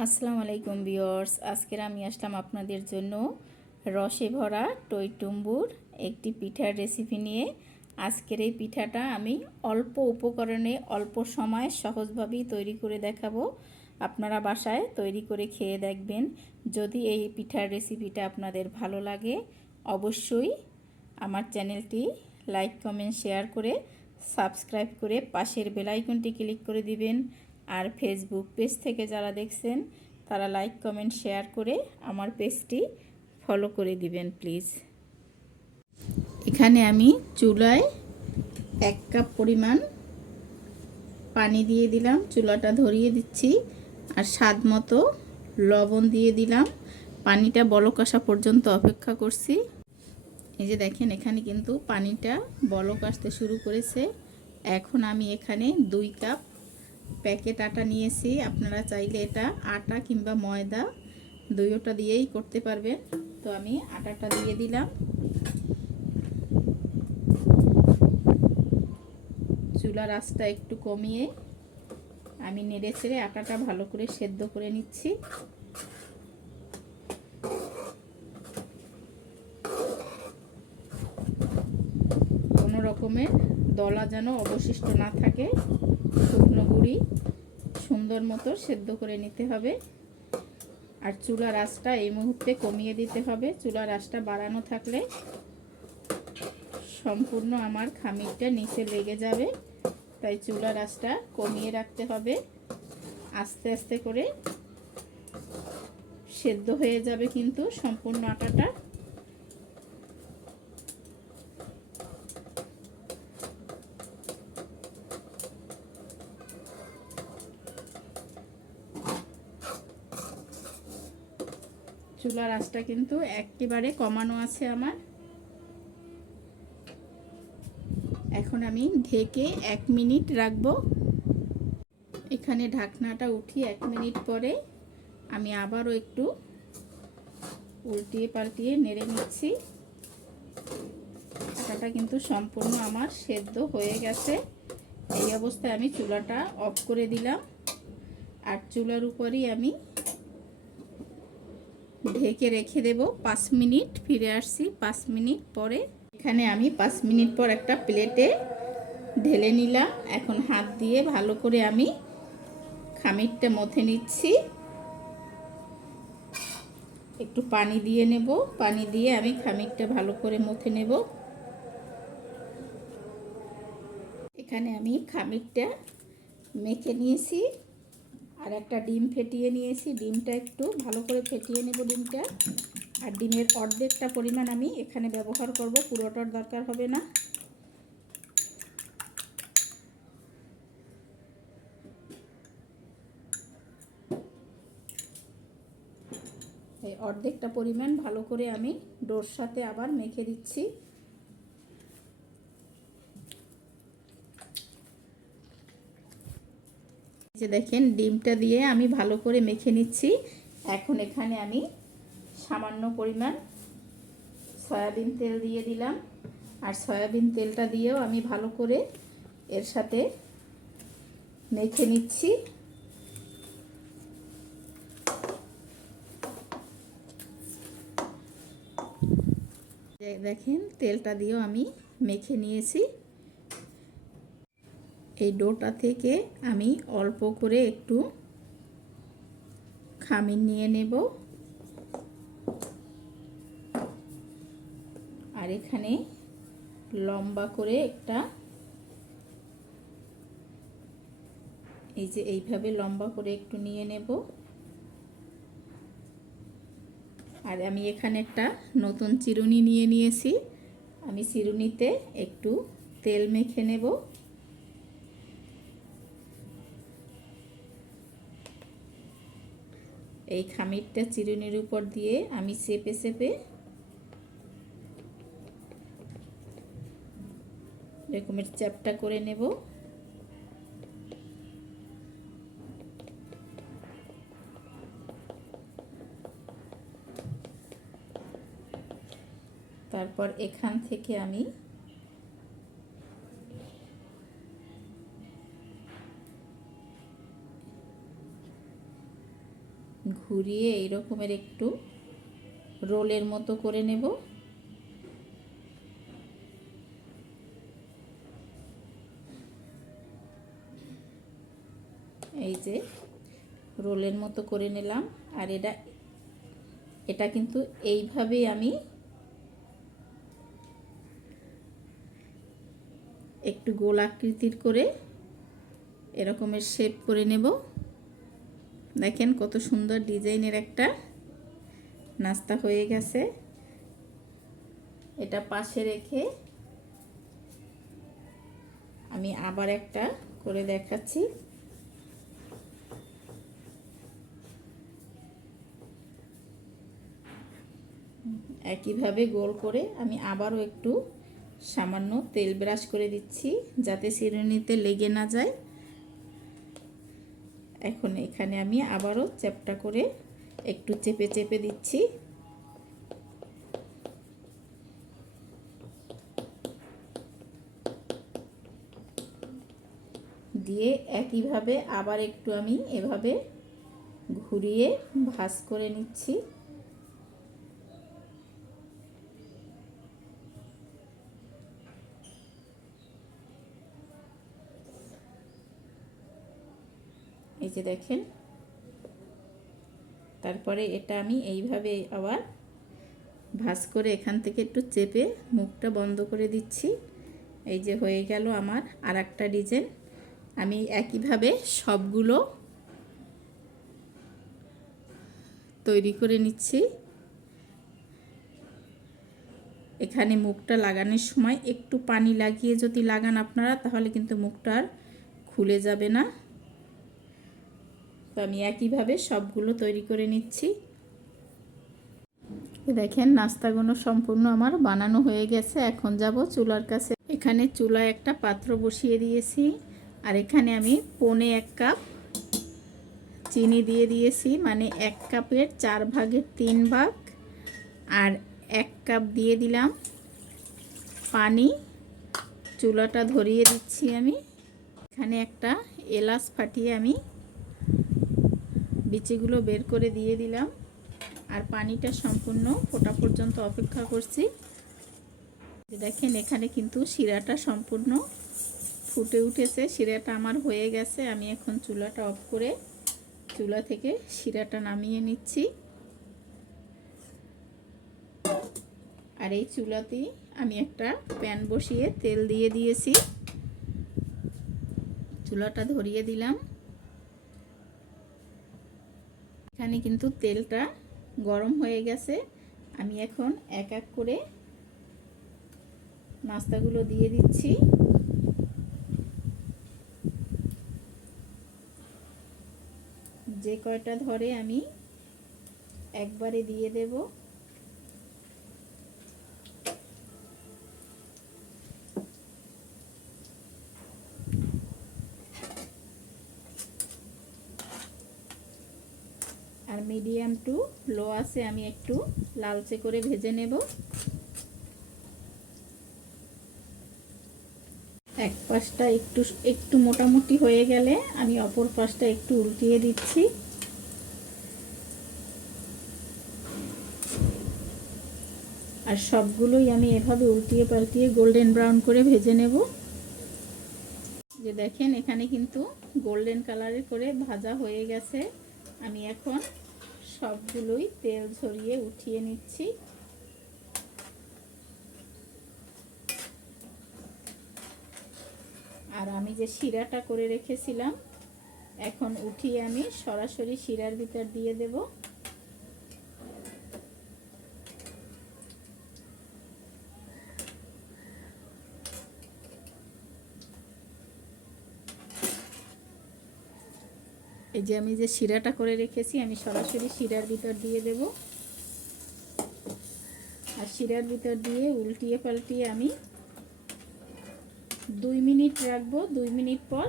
আসসালামু আলাইকুম বিয়র্স আজকের আমি আসলাম আপনাদের জন্য রসে ভরা টইটুম্বুর একটি পিঠার রেসিপি নিয়ে। আজকের এই পিঠাটা আমি অল্প উপকরণে অল্প সময়ে সহজভাবেই তৈরি করে দেখাবো। আপনারা বাসায় তৈরি করে খেয়ে দেখবেন। যদি এই পিঠার রেসিপিটা আপনাদের ভালো লাগে, অবশ্যই আমার চ্যানেলটি লাইক, কমেন্ট, শেয়ার করে সাবস্ক্রাইব করে পাশের বেলাইকনটি ক্লিক করে দিবেন। আর ফেসবুক পেজ থেকে যারা দেখছেন, তারা লাইক কমেন্ট শেয়ার করে আমার পেজটি ফলো করে দিবেন প্লিজ এখানে আমি চুলায় এক কাপ পরিমাণ পানি দিয়ে দিলাম, চুলাটা ধরিয়ে দিচ্ছি আর স্বাদ মতো লবণ দিয়ে দিলাম। পানিটা বলক আসা পর্যন্ত অপেক্ষা করছি। এই যে দেখেন, এখানে কিন্তু পানিটা বলক আসতে শুরু করেছে। এখন আমি এখানে দুই কাপ প্যাকেট আটা নিয়েছি। আপনারা চাইলে এটা আটা কিংবা ময়দা দুইটা দিয়েই করতে পারবেন। তো আমি আটাটা দিয়ে দিলাম। চুলার আঁচটা একটু কমিয়ে আমি নেড়ে ছেড়ে আটাটা ভালো করে সেদ্ধ করে নিচ্ছি। কোনো রকমের দলা যেন অবশিষ্ট না থাকে। শুকনো সুন্দর মতো সেদ্ধ করে নিতে হবে। আর চুলার আঁচটা এই মুহূর্তে কমিয়ে দিতে হবে। চুলার আঁচটা বাড়ানো থাকলে সম্পূর্ণ আমার খামিরটা নিচে লেগে যাবে। তাই চুলার আঁচটা কমিয়ে রাখতে হবে। আস্তে আস্তে করে সেদ্ধ হয়ে যাবে কিন্তু সম্পূর্ণ আটাটা। চুলার আঁচটা কিন্তু একেবারে কমানো আছে আমার। এখন আমি ঢেকে এক মিনিট রাখব। এখানে ঢাকনাটা উঠিয়ে এক মিনিট পরে। আমি আবারও একটু উল্টিয়ে পাল্টিয়ে নেড়ে নিচ্ছি। আটাটা কিন্তু সম্পূর্ণ আমার সেদ্ধ হয়ে গেছে। এই অবস্থায় আমি চুলাটা অফ করে দিলাম। আর চুলার উপরই আমি ঢেকে রেখে দেব পাঁচ মিনিট, ফিরে আসছি পাঁচ মিনিট পরে। এখানে আমি পাঁচ মিনিট পর একটা প্লেটে ঢেলে নিলাম। এখন হাত দিয়ে ভালো করে আমি খামিরটা মথে নিচ্ছি। একটু পানি দিয়ে নেব। পানি দিয়ে আমি খামিরটা ভালো করে মথে নেব। এখানে আমি খামিরটা মেখে নিয়েছি। আর একটা ডিম ফেটিয়ে নিয়েছি। ডিমটা একটু ভালো করে ফেটিয়ে নেব ডিমটা। আর ডিমের অর্ধেকটা পরিমাণ আমি এখানে ব্যবহার করব, পুরোটার দরকার হবে না। এই অর্ধেকটা পরিমাণ ভালো করে আমি ডোর সাথে আবার মেখে দিচ্ছি। যে দেখেন, ডিমটা দিয়ে আমি ভালো করে মেখে নিচ্ছি। এখন এখানে আমি সামান্য পরিমাণ সয়াবিন তেল দিয়ে দিলাম। আর সয়াবিন তেলটা দিয়েও আমি ভালো করে এর সাথে মেখে নিচ্ছি। দেখেন, তেলটা দিয়েও আমি মেখে নিয়েছি। এই ডোটা থেকে আমি অল্প করে একটু খামির নিয়ে নেব। আর এখানে লম্বা করে একটা এই যে এইভাবে লম্বা করে একটু নিয়ে নেব। আর আমি এখানে একটা নতুন চিরুনি নিয়ে নিয়েছি। আমি চিরুনিতে একটু তেল মেখে নেব। এই খামিরটা চিরুনির উপর দিয়ে আমি চেপে চেপে এরকমের চ্যাপটা করে নেব। তারপর এখান থেকে আমি ঘুরিয়ে এই রকমের একটু রোলের মতো করে নেব। এই যে রোলের মতো করে নিলাম। আর এটা এটা কিন্তু এইভাবেই আমি একটু গোল আকৃতির করে এরকমের শেপ করে নেব। দেখেন কত সুন্দর ডিজাইনের একটা নাস্তা হয়ে গেছে। এটা পাশে রেখে আমি আবার একটা করে দেখাচ্ছি। একইভাবে গোল করে আমি আবারও একটু সামান্য তেল ব্রাশ করে দিচ্ছি যাতে চিরুনিতে লেগে না যায়। এখন এখানে আমি আবারও চ্যাপটা করে একটু চেপে চেপে দিচ্ছি। দিয়ে একইভাবে আবার একটু আমি এভাবে ঘুরিয়ে ভাস করে নিচ্ছি। যে দেখেন, তারপরে এটা আমি এইভাবে আবার ভাজ করে এখান থেকে একটু চেপে মুখটা বন্ধ করে দিচ্ছি। এই যে হয়ে গেল আমার আর একটা ডিজাইন। আমি একইভাবে সবগুলো তৈরি করে নিচ্ছি। এখানে মুখটা লাগানোর সময় একটু পানি লাগিয়ে যদি লাগান আপনারা, তাহলে কিন্তু মুখটা আর খুলে যাবে না। তো আমি একইভাবে সবগুলো তৈরি করে নিচ্ছি। দেখেন, নাস্তাগুলো সম্পূর্ণ আমার বানানো হয়ে গেছে। এখন যাব চুলার কাছে। এখানে চুলায় একটা পাত্র বসিয়ে দিয়েছি। আর এখানে আমি পনে এক কাপ চিনি দিয়ে দিয়েছি। মানে এক কাপের চার ভাগের তিন ভাগ। আর এক কাপ দিয়ে দিলাম পানি। চুলাটা ধরিয়ে দিচ্ছি আমি। এখানে একটা এলাচ ফাটিয়ে আমি বিচিগুলো বের করে দিয়ে দিলাম। আর পানিটা সম্পূর্ণ ফোটা পর্যন্ত অপেক্ষা করছি। দেখেন, এখানে কিন্তু শিরাটা সম্পূর্ণ ফুটে উঠেছে। শিরাটা আমার হয়ে গেছে। আমি এখন চুলাটা অফ করে চুলা থেকে শিরাটা নামিয়ে নিচ্ছি। আর এই চুলাতেই আমি একটা প্যান বসিয়ে তেল দিয়ে দিয়েছি। চুলাটা ধরিয়ে দিলাম। এখানে কিন্তু তেলটা গরম হয়ে গেছে। আমি এখন এক এক করে নাস্তাগুলো দিয়ে দিচ্ছি। যে কয়টা ধরে আমি একবারে দিয়ে দেব। মিডিয়াম টু, লো আছে আমি একটু লালচে করে ভেজে নেব। এক পাশটা একটু একটু মোটামুটি হয়ে গেলে আমি অপর পাশটা একটু উল্টিয়ে দিচ্ছি। আর সবগুলোই আমি এভাবে উল্টিয়ে পাল্টিয়ে গোল্ডেন ব্রাউন করে ভেজে নেব। যে দেখেন এখানে কিন্তু গোল্ডেন কালারের করে ভাজা হয়ে গেছে। আমি এখন সবগুলোই তেল ঝরিয়ে উঠিয়ে নিচ্ছি। আর আমি যে শিরাটা করে রেখেছিলাম, এখন উঠিয়ে আমি সরাসরি শিরার ভিতর দিয়ে দেব। এই যে আমি যে শিরাটা করে রেখেছি, আমি সরাসরি শিরার ভিতর দিয়ে দেব। আর শিরার ভিতর দিয়ে উল্টিয়ে পাল্টিয়ে আমি দুই মিনিট রাখব। দুই মিনিট পর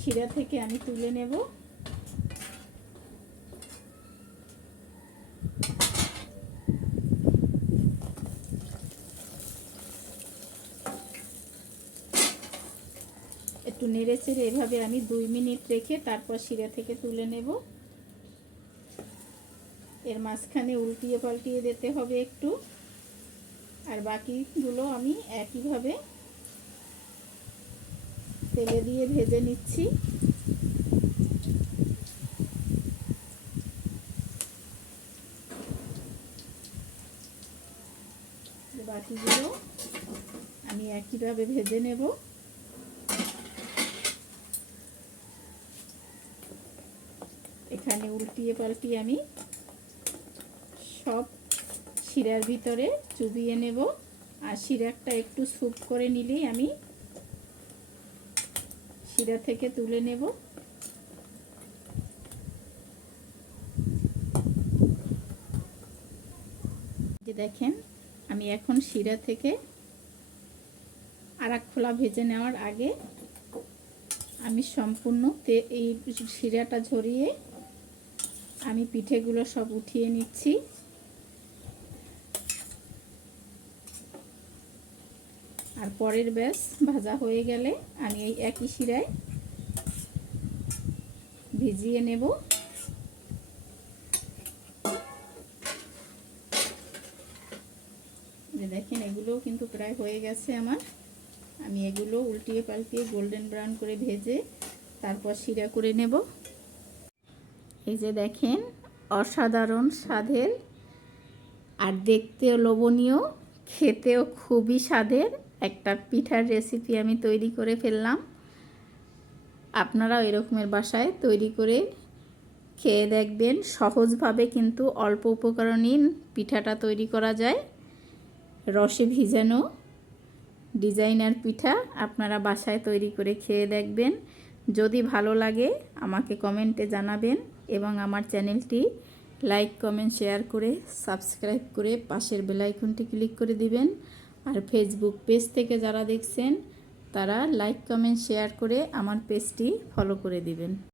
শিরা থেকে আমি তুলে নেব একটু নেড়ে চেড়ে এভাবে আমি দুই মিনিট রেখে তারপর শিরা থেকে তুলে নেব। এর মাঝখানে উল্টিয়ে পাল্টিয়ে দিতে হবে একটু। আর বাকিগুলো আমি একইভাবে তেলে দিয়ে ভেজে নিচ্ছি। বাকিগুলো আমি একইভাবে ভেজে নেব। এখানে উল্টিয়ে পাল্টিয়ে আমি সব শিরার ভিতরে চুবিয়ে নেব। আর শিরাটা একটু স্যুপ করে নিলেই আমি শিরা থেকে তুলে নেব। যে দেখেন, আমি এখন শিরা থেকে আর খোলা ভেজে নেওয়ার আগে আমি সম্পূর্ণ এই শিরাটা ঝরিয়ে আমি পিঠেগুলো সব উঠিয়ে নিচ্ছি। আর পরের ব্যাস ভাজা হয়ে গেলে আমি এই একই শিরায় ভিজিয়ে নেব। দেখেন, এগুলোও কিন্তু প্রায় হয়ে গেছে আমার। আমি এগুলো উল্টিয়ে পাল্টিয়ে গোল্ডেন ব্রাউন করে ভেজে তারপর শিরা করে নেব। এই যে দেখেন, অসাধারণ স্বাদের আর দেখতেও লোভনীয়, খেতেও খুবই স্বাদের একটা পিঠার রেসিপি আমি তৈরি করে ফেললাম। আপনারাও এরকমের বাসায় তৈরি করে খেয়ে দেখবেন। সহজভাবে কিন্তু অল্প উপকরণই পিঠাটা তৈরি করা যায়। রসে ভিজানো ডিজাইনার পিঠা আপনারা বাসায় তৈরি করে খেয়ে দেখবেন। যদি ভালো লাগে আমাকে কমেন্টে জানাবেন। এবং আমার চ্যানেলটি লাইক, কমেন্ট, শেয়ার করে সাবস্ক্রাইব করে পাশের বেলাইকনটি ক্লিক করে দিবেন। আর ফেসবুক পেজ থেকে যারা দেখছেন, তারা লাইক, কমেন্ট, শেয়ার করে আমার পেজটি ফলো করে দিবেন।